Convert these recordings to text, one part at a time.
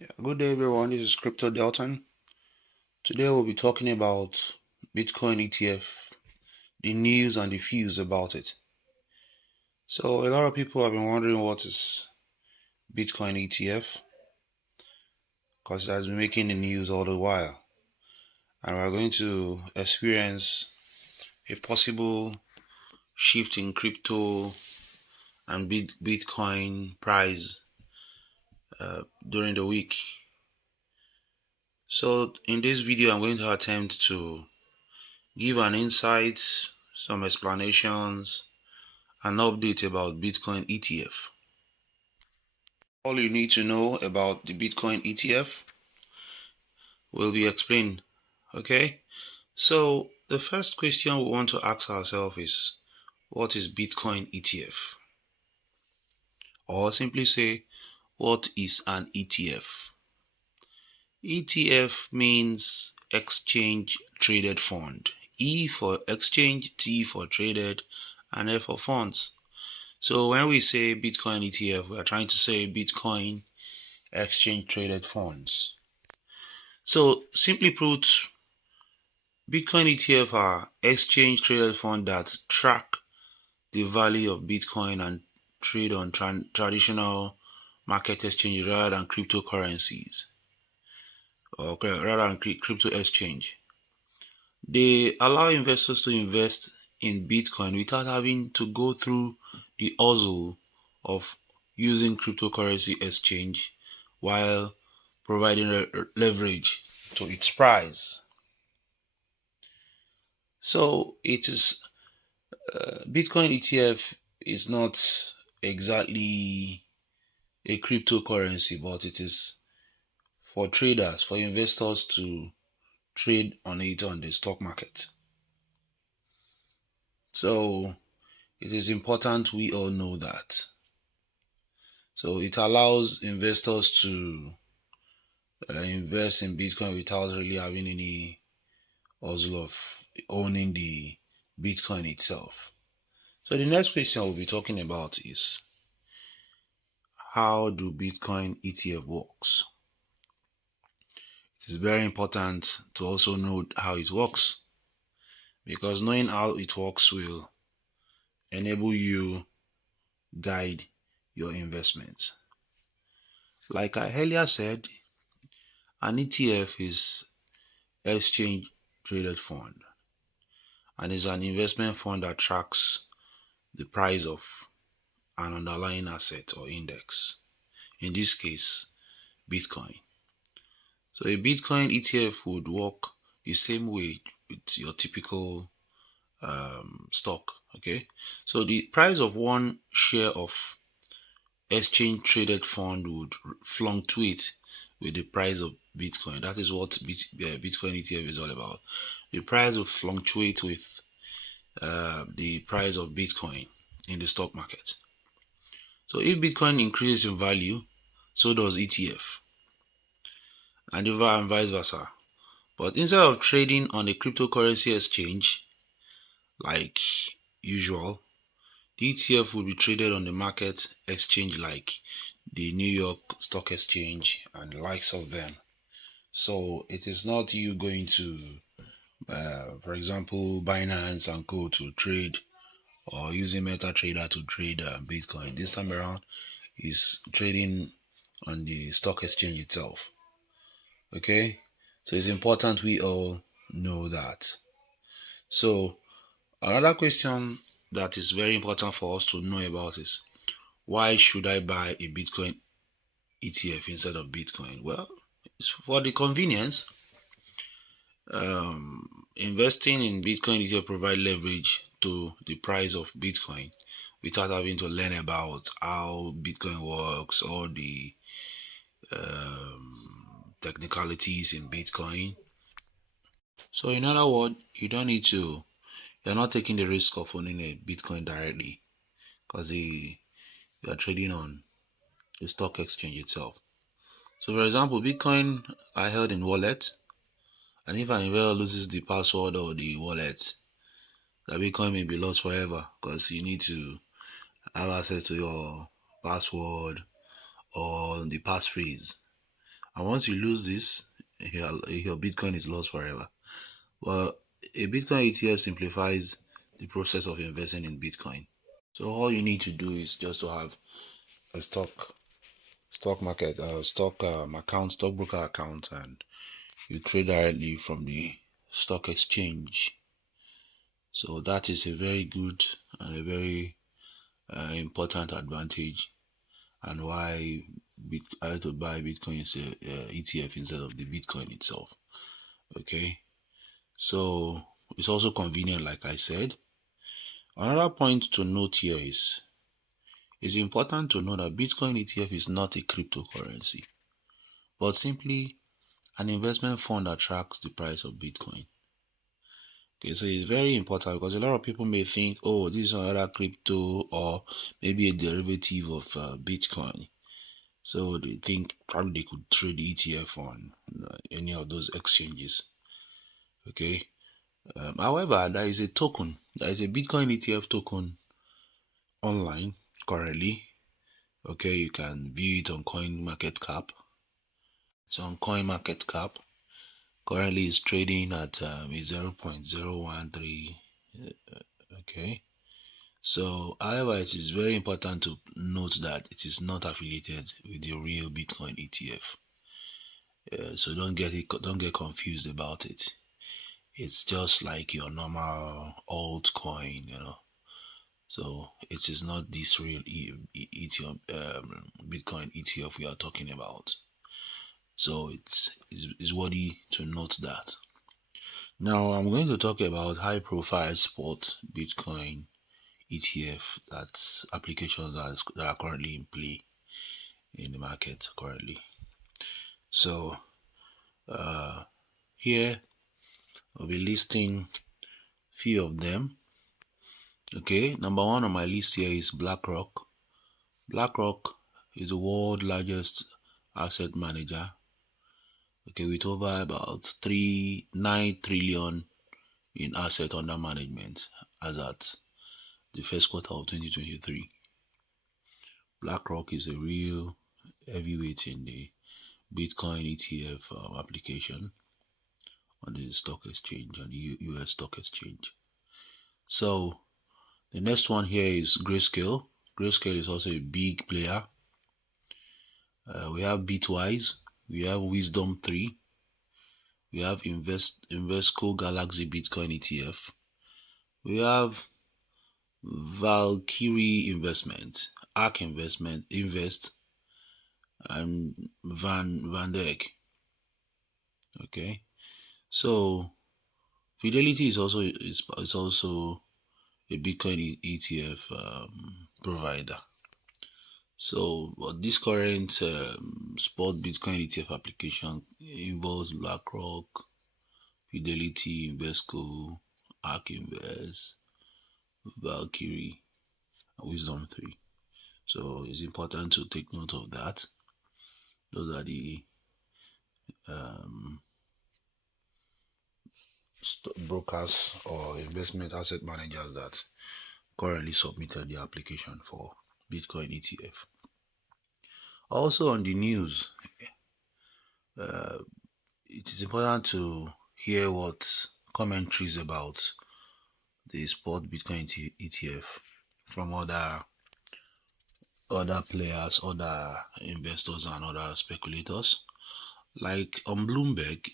Good day, everyone. This is Crypto Delton. Today, we'll be talking about Bitcoin ETF, the news and the views about it. So, a lot of people have been wondering what is Bitcoin ETF because it has been making the news all the while. And we're going to experience a possible shift in crypto and Bitcoin price during the week. So, in this video, I'm going to attempt to give an insight, some explanations, an update about Bitcoin ETF. All you need to know about the Bitcoin ETF will be explained. Okay? So, the first question we want to ask ourselves is, what is Bitcoin ETF? Or simply say, what is an ETF? ETF means exchange traded fund. E for exchange, T for traded, and F for funds. So when we say Bitcoin ETF, we are trying to say Bitcoin exchange traded funds. So simply put, Bitcoin ETF are exchange traded funds that track the value of Bitcoin and trade on traditional market exchange rather than cryptocurrencies or rather than crypto exchange. They allow investors to invest in Bitcoin without having to go through the hustle of using cryptocurrency exchange while providing leverage to its price. So it is Bitcoin ETF is not exactly a cryptocurrency, but it is for traders, for investors to trade on it on the stock market. So it is important we all know that. So it allows investors to invest in Bitcoin without really having any hustle of owning the Bitcoin itself. So the next question we'll be talking about is, how do Bitcoin ETF works? It is very important to also know how it works, because knowing how it works will enable you guide your investments. Like I earlier said, an ETF is exchange traded fund and is an investment fund that tracks the price of an underlying asset or index, in this case Bitcoin. So a Bitcoin ETF would work the same way with your typical stock. Okay, so the price of one share of exchange traded fund would fluctuate with the price of Bitcoin. That is what Bitcoin ETF is all about. The price will fluctuate with the price of Bitcoin in the stock market. So if Bitcoin increases in value, so does ETF, and vice versa. But instead of trading on a cryptocurrency exchange like usual, the ETF will be traded on the market exchange like the New York Stock Exchange and the likes of them. So it is not you going to, for example, Binance and Co to trade, or using MetaTrader to trade Bitcoin. This time around is trading on the stock exchange itself. Okay, so it's important we all know that. So another question that is very important for us to know about is, why should I buy a Bitcoin ETF instead of Bitcoin? Well, it's for the convenience. Investing in Bitcoin ETF provide leverage to the price of Bitcoin without having to learn about how Bitcoin works, all the technicalities in Bitcoin. So in other words, you're not taking the risk of owning a Bitcoin directly, because you are trading on the stock exchange itself. So for example, Bitcoin are held in wallets, and if an investor loses the password or the wallet, the Bitcoin may be lost forever, because you need to have access to your password or the passphrase And once you lose this, your Bitcoin is lost forever. Well, a Bitcoin ETF simplifies the process of investing in Bitcoin. So all you need to do is just to have a stock market, account, stockbroker account, and you trade directly from the stock exchange. So that is a very good and a very important advantage, and why I had to buy Bitcoin ETF instead of the Bitcoin itself. Okay, so it's also convenient, like I said. Another point to note here is it's important to know that Bitcoin ETF is not a cryptocurrency, but simply an investment fund that tracks the price of Bitcoin. Okay, so it's very important because a lot of people may think, oh, this is another crypto or maybe a derivative of Bitcoin. So they think probably they could trade the ETF on any of those exchanges. Okay. However, there is a token. There is a Bitcoin ETF token online currently. Okay, you can view it on CoinMarketCap. It's on CoinMarketCap. Currently, it's trading at 0.013. Okay. So, however, it is very important to note that it is not affiliated with the real Bitcoin ETF. So don't get confused about it. It's just like your normal altcoin, So it is not this real ETF, Bitcoin ETF we are talking about. So it's worthy to note that. Now I'm going to talk about high-profile spot Bitcoin ETF. That's applications that are currently in play in the market currently. So here I'll be listing few of them. Okay, number one on my list here is BlackRock. BlackRock is the world's largest asset manager. Okay, with over about 9 trillion in asset under management as at the first quarter of 2023. BlackRock is a real heavyweight in the Bitcoin ETF application on the stock exchange, on the US stock exchange. So the next one here is Grayscale. Grayscale is also a big player. We have Bitwise, we have Wisdom 3, we have Invesco Galaxy Bitcoin ETF, we have Valkyrie Investment, ARK Invest, and Van Dijk. Okay, so Fidelity is also a Bitcoin ETF provider. So, but this current spot Bitcoin ETF application involves BlackRock, Fidelity, Invesco, ARK Invest, Valkyrie, and Wisdom 3. So it's important to take note of that. Those are the brokers or investment asset managers that currently submitted the application for Bitcoin ETF. Also on the news, it is important to hear what commentaries about the spot Bitcoin ETF from other players, other investors, and other speculators. Like on Bloomberg,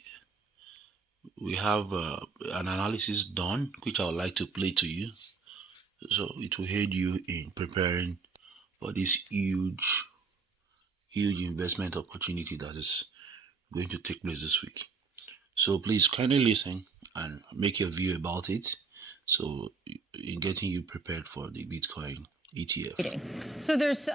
we have an analysis done, which I would like to play to you. So it will aid you in preparing for this huge investment opportunity that is going to take place this week. So please kindly listen and make your view about it. So in getting you prepared for the Bitcoin ETF. So there's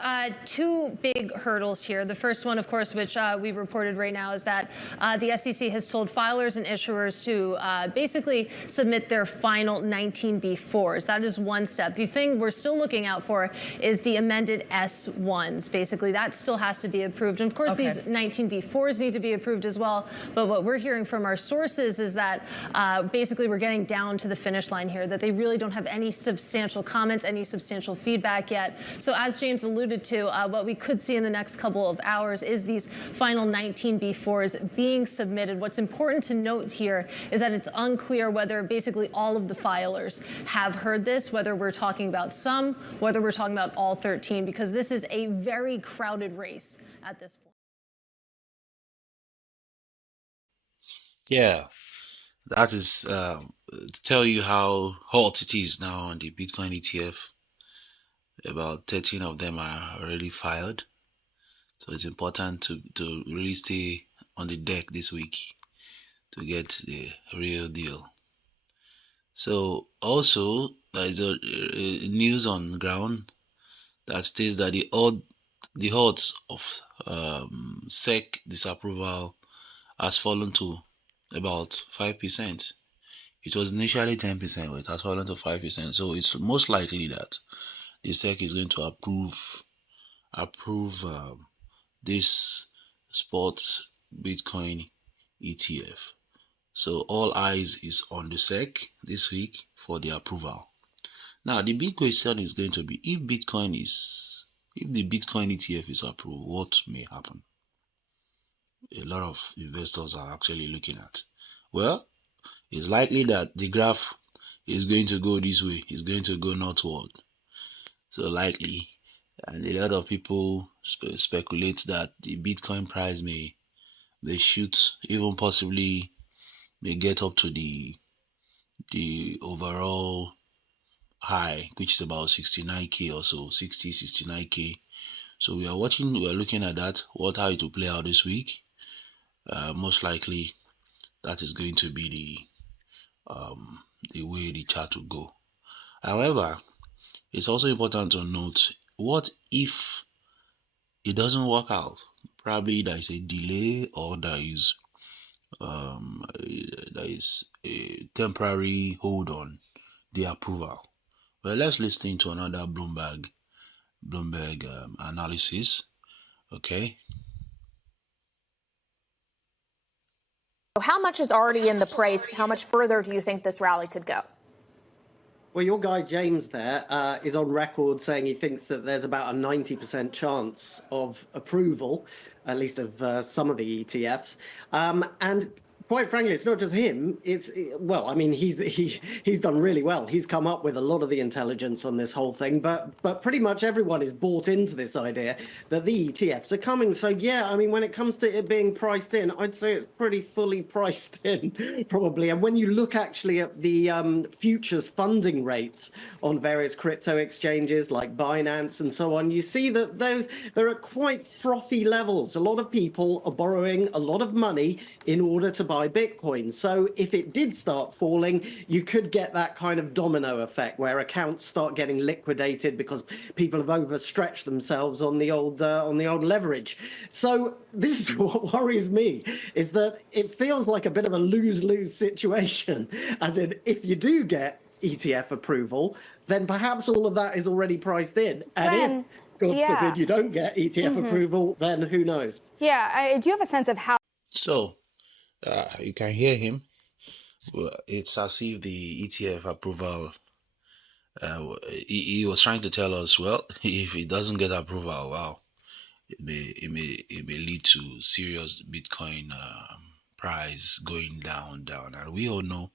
two big hurdles here. The first one, of course, which we reported right now, is that the SEC has told filers and issuers to basically submit their final 19B4s. That is one step. The thing we're still looking out for is the amended S1s. Basically, that still has to be approved. And of course, these 19B4s need to be approved as well. But what we're hearing from our sources is that basically we're getting down to the finish line here, that they really don't have any substantial comments, any substantial feedback back yet. So as James alluded to, what we could see in the next couple of hours is these final 19B4s being submitted. What's important to note here is that it's unclear whether basically all of the filers have heard this, whether we're talking about some, whether we're talking about all 13, because this is a very crowded race at this point. Yeah, that is to tell you how hot it is now on the Bitcoin ETF. About 13 of them are already filed. So it's important to really stay on the deck this week to get the real deal. So also there is a news on ground that states that the odds of SEC disapproval has fallen to about 5%. It was initially 10%, but it has fallen to 5%. So it's most likely that the SEC is going to approve this sports Bitcoin ETF. So all eyes is on the SEC this week for the approval. Now the big question is going to be if the Bitcoin ETF is approved, what may happen? A lot of investors are actually looking at. Well, it's likely that the graph is going to go this way. It's going to go northward. So likely, and a lot of people speculate that the Bitcoin price may shoot, even possibly may get up to the overall high, which is about 69k or so, 69k. So we are looking at that, how it will play out this week. Most likely that is going to be the way the chart will go. However, it's also important to note, what if it doesn't work out? Probably there is a delay, or there is a temporary hold on the approval. Well, let's listen to another Bloomberg analysis. Okay. How much is already in the price? How much further do you think this rally could go? Well, your guy James there is on record saying he thinks that there's about a 90% chance of approval, at least of some of the ETFs. And quite frankly, it's not just him. I mean, he's done really well. He's come up with a lot of the intelligence on this whole thing, but pretty much everyone is bought into this idea that the ETFs are coming. So yeah, I mean, when it comes to it being priced in, I'd say it's pretty fully priced in, probably. And when you look actually at the futures funding rates on various crypto exchanges like Binance and so on, you see that they're at quite frothy levels. A lot of people are borrowing a lot of money in order to buy Bitcoin. So if it did start falling, you could get that kind of domino effect where accounts start getting liquidated because people have overstretched themselves on the old leverage. So this is what worries me, is that it feels like a bit of a lose-lose situation, as in if you do get ETF approval, then perhaps all of that is already priced in. And if, God forbid, you don't get ETF approval, then who knows? Yeah, do you have a sense of how? So you can hear him. Well, it's as if the ETF approval, he was trying to tell us, well, if it doesn't get approval, wow, it may lead to serious Bitcoin price going down. And we all know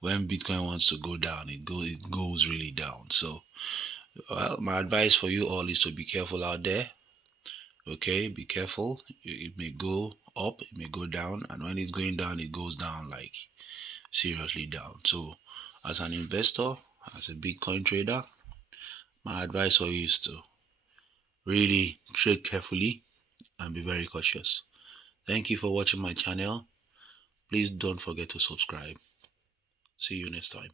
when Bitcoin wants to go down, it goes really down. So, well, my advice for you all is to be careful out there. Okay, be careful. It may go up, it may go down, and when it's going down, it goes down like seriously down. So, as an investor, as a Bitcoin trader, my advice for you is to really trade carefully and be very cautious. Thank you for watching my channel. Please don't forget to subscribe. See you next time.